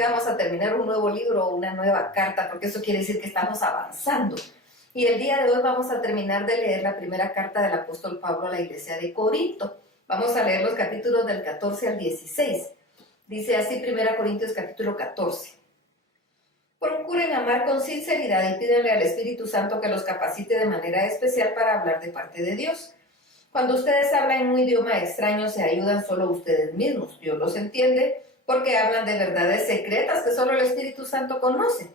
que vamos a terminar un nuevo libro o una nueva carta, porque eso quiere decir que estamos avanzando. Y el día de hoy vamos a terminar de leer la primera carta del apóstol Pablo a la iglesia de Corinto. Vamos a leer los capítulos del 14 al 16. Dice así 1 Corintios capítulo 14. Procuren amar con sinceridad y pídanle al Espíritu Santo que los capacite de manera especial para hablar de parte de Dios. Cuando ustedes hablan en un idioma extraño, se ayudan solo ustedes mismos. Dios los entiende porque hablan de verdades secretas que solo el Espíritu Santo conoce.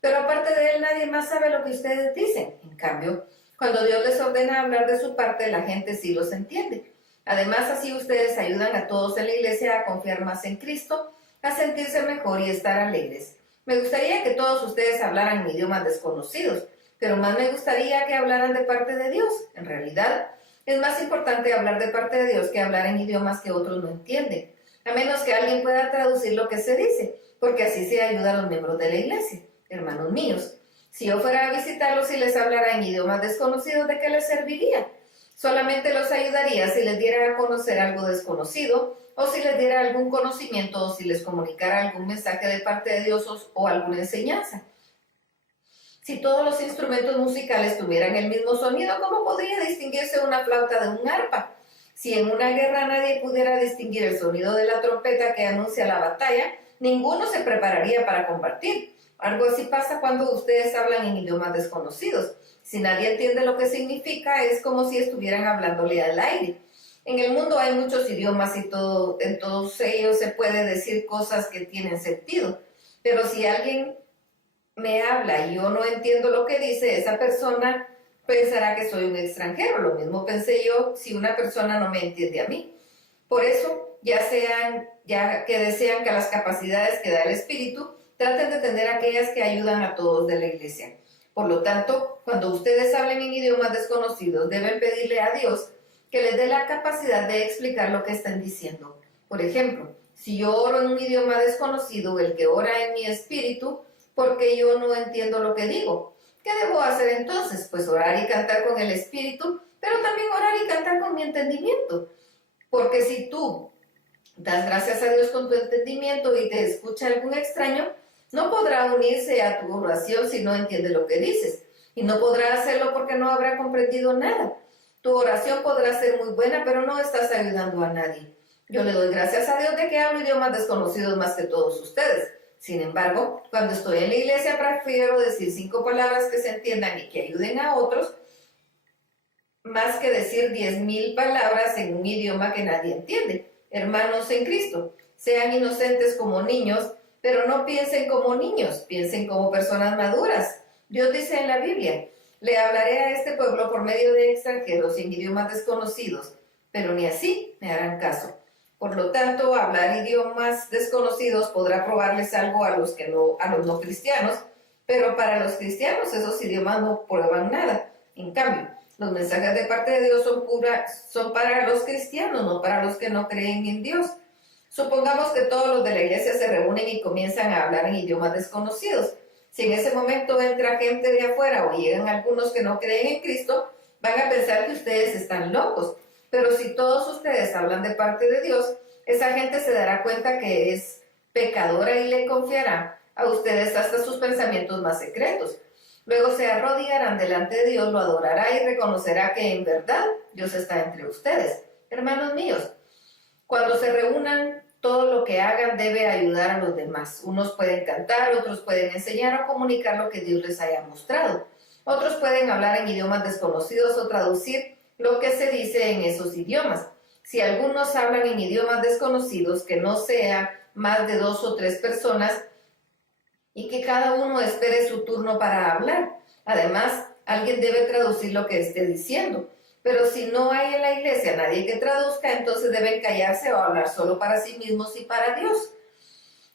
Pero aparte de él, nadie más sabe lo que ustedes dicen. En cambio, cuando Dios les ordena hablar de su parte, la gente sí los entiende. Además, así ustedes ayudan a todos en la iglesia a confiar más en Cristo, a sentirse mejor y estar alegres. Me gustaría que todos ustedes hablaran en idiomas desconocidos, pero más me gustaría que hablaran de parte de Dios. En realidad, es más importante hablar de parte de Dios que hablar en idiomas que otros no entienden, a menos que alguien pueda traducir lo que se dice, porque así se ayuda a los miembros de la iglesia. Hermanos míos, si yo fuera a visitarlos y les hablara en idiomas desconocidos, ¿de qué les serviría? Solamente los ayudaría si les diera a conocer algo desconocido, o si les diera algún conocimiento, o si les comunicara algún mensaje de parte de Dios o alguna enseñanza. Si todos los instrumentos musicales tuvieran el mismo sonido, ¿cómo podría distinguirse una flauta de un arpa? Si en una guerra nadie pudiera distinguir el sonido de la trompeta que anuncia la batalla, ninguno se prepararía para combatir. Algo así pasa cuando ustedes hablan en idiomas desconocidos. Si nadie entiende lo que significa, es como si estuvieran hablándole al aire. En el mundo hay muchos idiomas y en todos ellos se puede decir cosas que tienen sentido. Pero si alguien me habla y yo no entiendo lo que dice, esa persona pensará que soy un extranjero. Lo mismo pensé yo si una persona no me entiende a mí. Por eso, ya que desean que las capacidades que da el Espíritu, traten de tener aquellas que ayudan a todos de la iglesia. Por lo tanto, cuando ustedes hablen en idiomas desconocidos, deben pedirle a Dios que les dé la capacidad de explicar lo que están diciendo. Por ejemplo, si yo oro en un idioma desconocido, el que ora en mi espíritu, porque yo no entiendo lo que digo. ¿Qué debo hacer entonces? Pues orar y cantar con el espíritu, pero también orar y cantar con mi entendimiento. Porque si tú das gracias a Dios con tu entendimiento y te escucha algún extraño, no podrá unirse a tu oración si no entiende lo que dices, y no podrá hacerlo porque no habrá comprendido nada. Tu oración podrá ser muy buena, pero no estás ayudando a nadie. Yo le doy gracias a Dios de que hablo idiomas desconocidos más que todos ustedes. Sin embargo, cuando estoy en la iglesia prefiero decir 5 palabras que se entiendan y que ayuden a otros, más que decir 10,000 palabras en un idioma que nadie entiende. Hermanos en Cristo, sean inocentes como niños, pero no piensen como niños, piensen como personas maduras. Dios dice en la Biblia, le hablaré a este pueblo por medio de extranjeros y en idiomas desconocidos, pero ni así me harán caso. Por lo tanto, hablar idiomas desconocidos podrá probarles algo a los no cristianos, pero para los cristianos esos idiomas no prueban nada. En cambio, los mensajes de parte de Dios son para los cristianos, no para los que no creen en Dios. Supongamos que todos los de la iglesia se reúnen y comienzan a hablar en idiomas desconocidos. Si en ese momento entra gente de afuera o llegan algunos que no creen en Cristo, van a pensar que ustedes están locos. Pero si todos ustedes hablan de parte de Dios, esa gente se dará cuenta que es pecadora y le confiará a ustedes hasta sus pensamientos más secretos. Luego se arrodillarán delante de Dios, lo adorará y reconocerá que en verdad Dios está entre ustedes. Hermanos míos, cuando se reúnan, todo lo que hagan debe ayudar a los demás. Unos pueden cantar, otros pueden enseñar o comunicar lo que Dios les haya mostrado. Otros pueden hablar en idiomas desconocidos o traducir lo que se dice en esos idiomas. Si algunos hablan en idiomas desconocidos, que no sea más de 2 o 3 personas y que cada uno espere su turno para hablar. Además, alguien debe traducir lo que esté diciendo. Pero si no hay en la iglesia nadie que traduzca, entonces deben callarse o hablar solo para sí mismos y para Dios.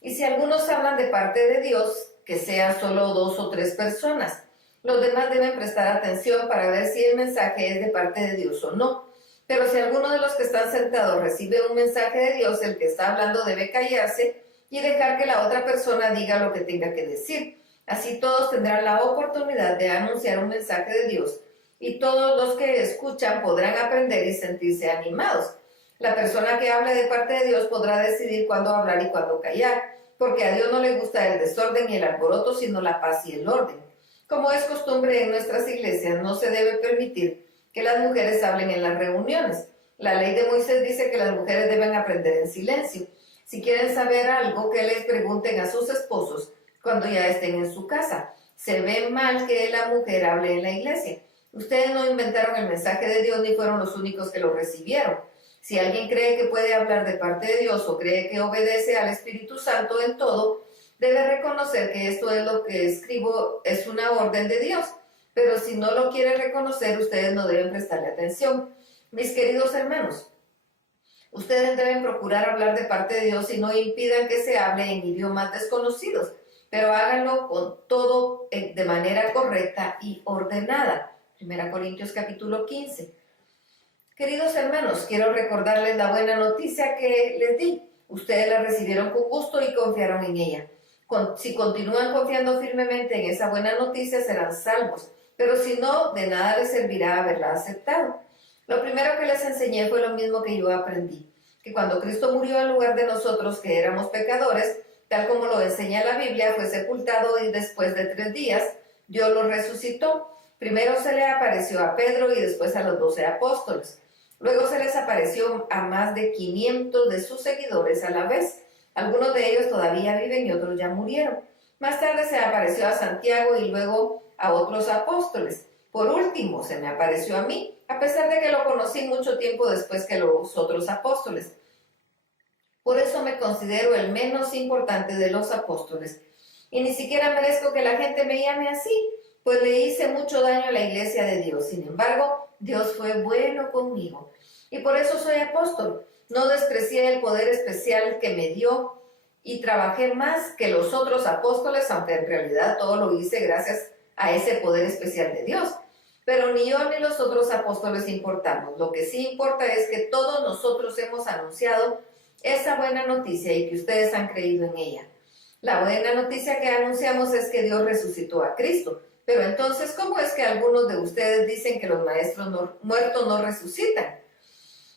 Y si algunos hablan de parte de Dios, que sean solo 2 o 3 personas. Los demás deben prestar atención para ver si el mensaje es de parte de Dios o no. Pero si alguno de los que están sentados recibe un mensaje de Dios, el que está hablando debe callarse y dejar que la otra persona diga lo que tenga que decir. Así todos tendrán la oportunidad de anunciar un mensaje de Dios y todos los que escuchan podrán aprender y sentirse animados. La persona que hable de parte de Dios podrá decidir cuándo hablar y cuándo callar. porque a Dios no le gusta el desorden y el alboroto, sino la paz y el orden. Como es costumbre en nuestras iglesias, no se debe permitir que las mujeres hablen en las reuniones. La ley de Moisés dice que las mujeres deben aprender en silencio. Si quieren saber algo, que les pregunten a sus esposos cuando ya estén en su casa. Se ve mal que la mujer hable en la iglesia. Ustedes no inventaron el mensaje de Dios ni fueron los únicos que lo recibieron. Si alguien cree que puede hablar de parte de Dios o cree que obedece al Espíritu Santo en todo, debe reconocer que esto es lo que escribo, es una orden de Dios. Pero si no lo quiere reconocer, ustedes no deben prestarle atención. Mis queridos hermanos, ustedes deben procurar hablar de parte de Dios y no impidan que se hable en idiomas desconocidos, pero háganlo con todo de manera correcta y ordenada. 1 Corintios capítulo 15. Queridos hermanos, quiero recordarles la buena noticia que les di. Ustedes la recibieron con gusto y confiaron en ella. Si continúan confiando firmemente en esa buena noticia, serán salvos. Pero si no, de nada les servirá haberla aceptado. Lo primero que les enseñé fue lo mismo que yo aprendí, que cuando Cristo murió en lugar de nosotros, que éramos pecadores, tal como lo enseña la Biblia, fue sepultado y después de 3 días, Dios lo resucitó. Primero se le apareció a Pedro y después a los 12 apóstoles. Luego se les apareció a más de 500 de sus seguidores a la vez. Algunos de ellos todavía viven y otros ya murieron. Más tarde se apareció a Santiago y luego a otros apóstoles. Por último, se me apareció a mí, a pesar de que lo conocí mucho tiempo después que los otros apóstoles. Por eso me considero el menos importante de los apóstoles. Y ni siquiera merezco que la gente me llame así, pues le hice mucho daño a la iglesia de Dios. Sin embargo, Dios fue bueno conmigo. Y por eso soy apóstol. No desprecié el poder especial que me dio y trabajé más que los otros apóstoles, aunque en realidad todo lo hice gracias a ese poder especial de Dios. Pero ni yo ni los otros apóstoles importamos. Lo que sí importa es que todos nosotros hemos anunciado esa buena noticia y que ustedes han creído en ella. La buena noticia que anunciamos es que Dios resucitó a Cristo. Pero entonces, ¿cómo es que algunos de ustedes dicen que los maestros muertos no resucitan?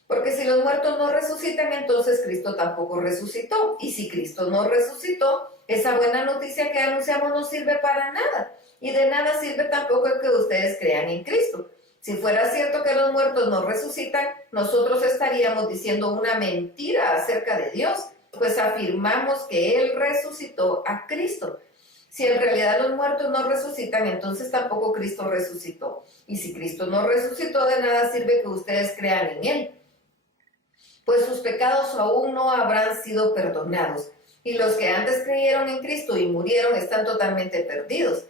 Porque si los muertos no resucitan, entonces Cristo tampoco resucitó. Y si Cristo no resucitó, esa buena noticia que anunciamos no sirve para nada. Y de nada sirve tampoco que ustedes crean en Cristo. Si fuera cierto que los muertos no resucitan, nosotros estaríamos diciendo una mentira acerca de Dios, pues afirmamos que Él resucitó a Cristo. Si en realidad los muertos no resucitan, entonces tampoco Cristo resucitó. Y si Cristo no resucitó, de nada sirve que ustedes crean en Él, pues sus pecados aún no habrán sido perdonados. Y los que antes creyeron en Cristo y murieron están totalmente perdidos.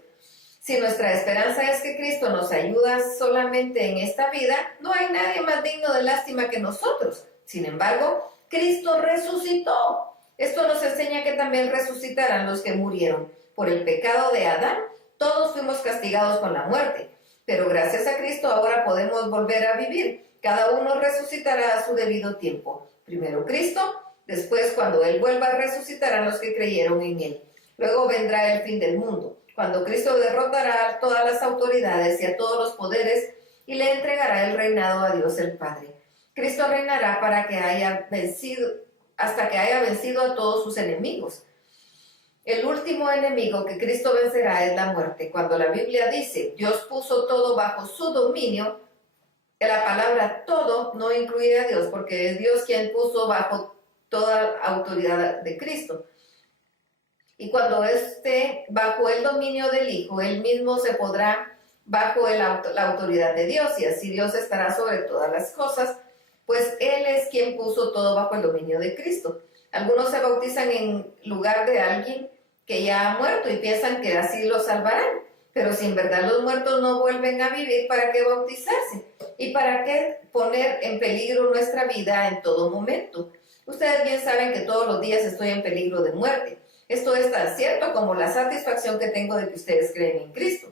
Si nuestra esperanza es que Cristo nos ayuda solamente en esta vida, no hay nadie más digno de lástima que nosotros. Sin embargo, Cristo resucitó. Esto nos enseña que también resucitarán los que murieron. Por el pecado de Adán, todos fuimos castigados con la muerte. Pero gracias a Cristo ahora podemos volver a vivir. Cada uno resucitará a su debido tiempo. Primero Cristo, después cuando Él vuelva resucitarán los que creyeron en Él. Luego vendrá el fin del mundo, cuando Cristo derrotará a todas las autoridades y a todos los poderes y le entregará el reinado a Dios el Padre. Cristo reinará hasta que haya vencido a todos sus enemigos. El último enemigo que Cristo vencerá es la muerte. Cuando la Biblia dice, Dios puso todo bajo su dominio, la palabra todo no incluye a Dios, porque es Dios quien puso bajo toda autoridad de Cristo. Y cuando esté bajo el dominio del Hijo, Él mismo se podrá bajo la autoridad de Dios, y así Dios estará sobre todas las cosas, pues Él es quien puso todo bajo el dominio de Cristo. Algunos se bautizan en lugar de alguien que ya ha muerto y piensan que así lo salvarán. Pero si en verdad los muertos no vuelven a vivir, ¿para qué bautizarse? ¿Y para qué poner en peligro nuestra vida en todo momento? Ustedes bien saben que todos los días estoy en peligro de muerte. Esto es tan cierto como la satisfacción que tengo de que ustedes creen en Cristo.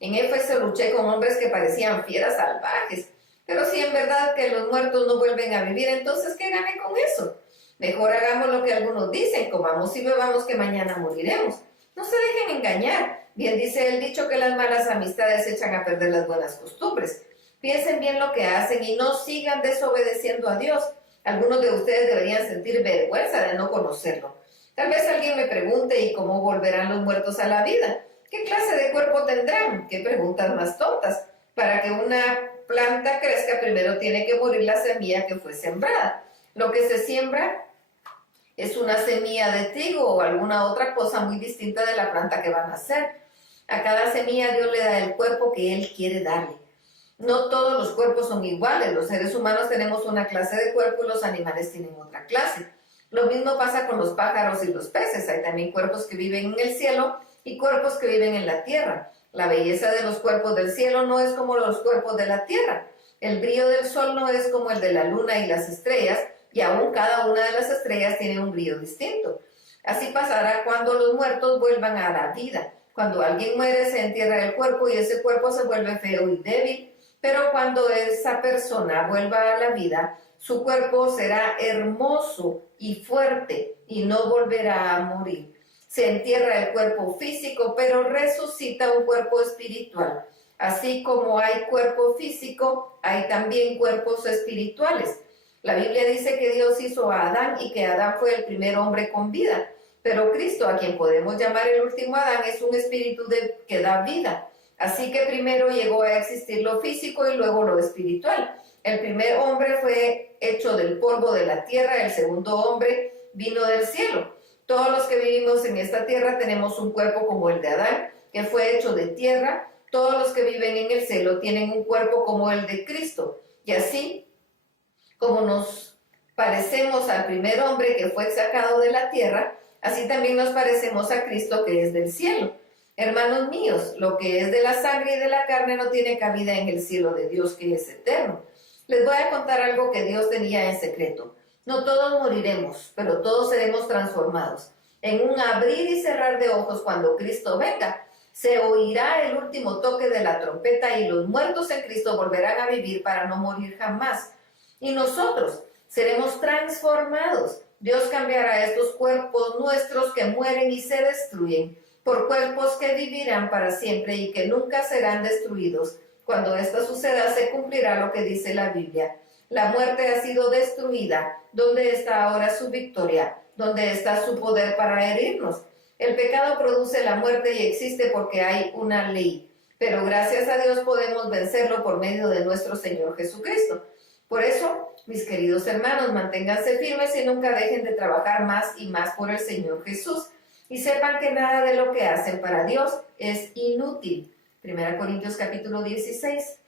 En Éfeso luché con hombres que parecían fieras salvajes. Pero si en verdad que los muertos no vuelven a vivir, entonces ¿qué gané con eso? Mejor hagamos lo que algunos dicen, comamos y bebamos que mañana moriremos. No se dejen engañar. Bien dice el dicho que las malas amistades echan a perder las buenas costumbres. Piensen bien lo que hacen y no sigan desobedeciendo a Dios. Algunos de ustedes deberían sentir vergüenza de no conocerlo. Tal vez alguien me pregunte, ¿y cómo volverán los muertos a la vida? ¿Qué clase de cuerpo tendrán? ¿Qué preguntas más tontas? Para que una planta crezca, primero tiene que morir la semilla que fue sembrada. Lo que se siembra es una semilla de trigo o alguna otra cosa muy distinta de la planta que van a hacer. A cada semilla Dios le da el cuerpo que Él quiere darle. No todos los cuerpos son iguales. Los seres humanos tenemos una clase de cuerpo y los animales tienen otra clase. Lo mismo pasa con los pájaros y los peces. Hay también cuerpos que viven en el cielo y cuerpos que viven en la tierra. La belleza de los cuerpos del cielo no es como los cuerpos de la tierra. El brillo del sol no es como el de la luna y las estrellas, y aún cada una de las estrellas tiene un brillo distinto. Así pasará cuando los muertos vuelvan a la vida. Cuando alguien muere se entierra el cuerpo y ese cuerpo se vuelve feo y débil, pero cuando esa persona vuelva a la vida, su cuerpo será hermoso y fuerte y no volverá a morir. Se entierra el cuerpo físico, pero resucita un cuerpo espiritual. Así como hay cuerpo físico, hay también cuerpos espirituales. La Biblia dice que Dios hizo a Adán y que Adán fue el primer hombre con vida. Pero Cristo, a quien podemos llamar el último Adán, es un espíritu que da vida. Así que primero llegó a existir lo físico y luego lo espiritual. El primer hombre fue hecho del polvo de la tierra, el segundo hombre vino del cielo. Todos los que vivimos en esta tierra tenemos un cuerpo como el de Adán, que fue hecho de tierra. Todos los que viven en el cielo tienen un cuerpo como el de Cristo. Y así como nos parecemos al primer hombre que fue sacado de la tierra, así también nos parecemos a Cristo que es del cielo. Hermanos míos, lo que es de la sangre y de la carne no tiene cabida en el cielo de Dios que es eterno. Les voy a contar algo que Dios tenía en secreto. No todos moriremos, pero todos seremos transformados. En un abrir y cerrar de ojos cuando Cristo venga, se oirá el último toque de la trompeta y los muertos en Cristo volverán a vivir para no morir jamás. Y nosotros seremos transformados. Dios cambiará estos cuerpos nuestros que mueren y se destruyen por cuerpos que vivirán para siempre y que nunca serán destruidos. Cuando esto suceda, se cumplirá lo que dice la Biblia. La muerte ha sido destruida. ¿Dónde está ahora su victoria? ¿Dónde está su poder para herirnos? El pecado produce la muerte y existe porque hay una ley. Pero gracias a Dios podemos vencerlo por medio de nuestro Señor Jesucristo. Por eso, mis queridos hermanos, manténganse firmes y nunca dejen de trabajar más y más por el Señor Jesús. Y sepan que nada de lo que hacen para Dios es inútil. 1 Corintios capítulo 16.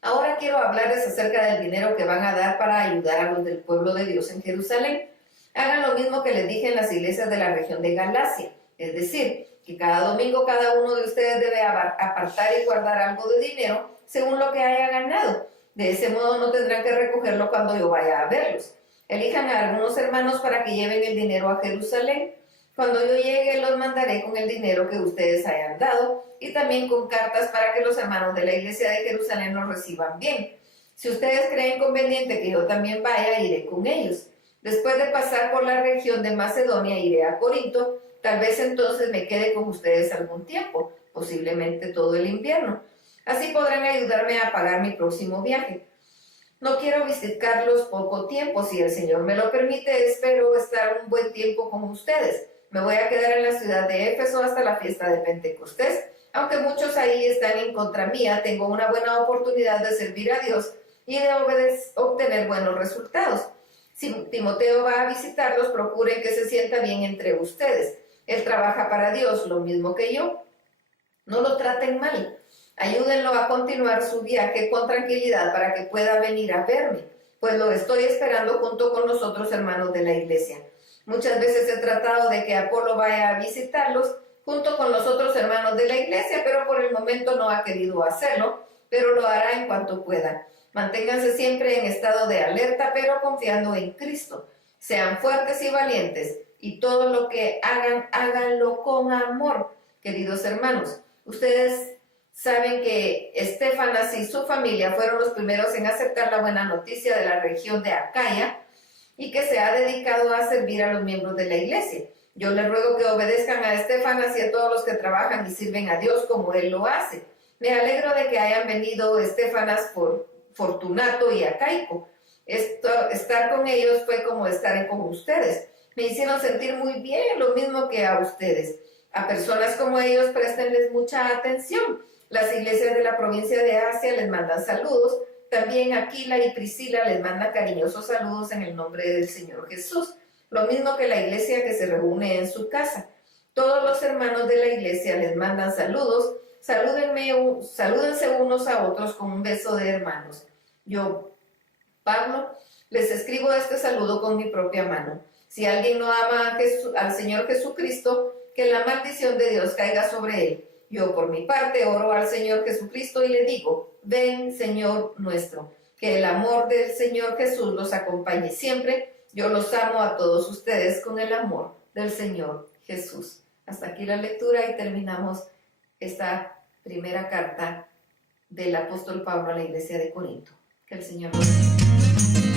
Ahora quiero hablarles acerca del dinero que van a dar para ayudar a los del pueblo de Dios en Jerusalén. Hagan lo mismo que les dije en las iglesias de la región de Galacia. Es decir, que cada domingo cada uno de ustedes debe apartar y guardar algo de dinero según lo que haya ganado. De ese modo no tendrán que recogerlo cuando yo vaya a verlos. Elijan a algunos hermanos para que lleven el dinero a Jerusalén. Cuando yo llegue los mandaré con el dinero que ustedes hayan dado y también con cartas para que los hermanos de la iglesia de Jerusalén los reciban bien. Si ustedes creen conveniente que yo también vaya, iré con ellos. Después de pasar por la región de Macedonia, iré a Corinto. Tal vez entonces me quede con ustedes algún tiempo, posiblemente todo el invierno. Así podrán ayudarme a pagar mi próximo viaje. No quiero visitarlos poco tiempo. Si el Señor me lo permite, espero estar un buen tiempo con ustedes. Me voy a quedar en la ciudad de Éfeso hasta la fiesta de Pentecostés. Aunque muchos ahí están en contra mía, tengo una buena oportunidad de servir a Dios y de obtener buenos resultados. Si Timoteo va a visitarlos, procuren que se sienta bien entre ustedes. Él trabaja para Dios, lo mismo que yo. No lo traten mal. Ayúdenlo a continuar su viaje con tranquilidad para que pueda venir a verme, pues lo estoy esperando junto con los otros hermanos de la iglesia. Muchas veces he tratado de que Apolo vaya a visitarlos junto con los otros hermanos de la iglesia, pero por el momento no ha querido hacerlo, pero lo hará en cuanto pueda. Manténganse siempre en estado de alerta, pero confiando en Cristo. Sean fuertes y valientes, y todo lo que hagan, háganlo con amor. Queridos hermanos, ustedes saben que Estefanas y su familia fueron los primeros en aceptar la buena noticia de la región de Acaya y que se ha dedicado a servir a los miembros de la iglesia. Yo les ruego que obedezcan a Estefanas y a todos los que trabajan y sirven a Dios como él lo hace. Me alegro de que hayan venido Estefanas, por Fortunato y Acaico. Estar con ellos fue como estar con ustedes. Me hicieron sentir muy bien, lo mismo que a ustedes. A personas como ellos, préstenles mucha atención. Las iglesias de la provincia de Asia les mandan saludos. También Aquila y Priscila les mandan cariñosos saludos en el nombre del Señor Jesús. Lo mismo que la iglesia que se reúne en su casa. Todos los hermanos de la iglesia les mandan saludos. Salúdense unos a otros con un beso de hermanos. Yo, Pablo, les escribo este saludo con mi propia mano. Si alguien no ama al Señor Jesucristo, que la maldición de Dios caiga sobre él. Yo, por mi parte, oro al Señor Jesucristo y le digo, ven, Señor nuestro, que el amor del Señor Jesús los acompañe siempre. Yo los amo a todos ustedes con el amor del Señor Jesús. Hasta aquí la lectura y terminamos esta primera carta del apóstol Pablo a la iglesia de Corinto. Que el Señor los bendiga.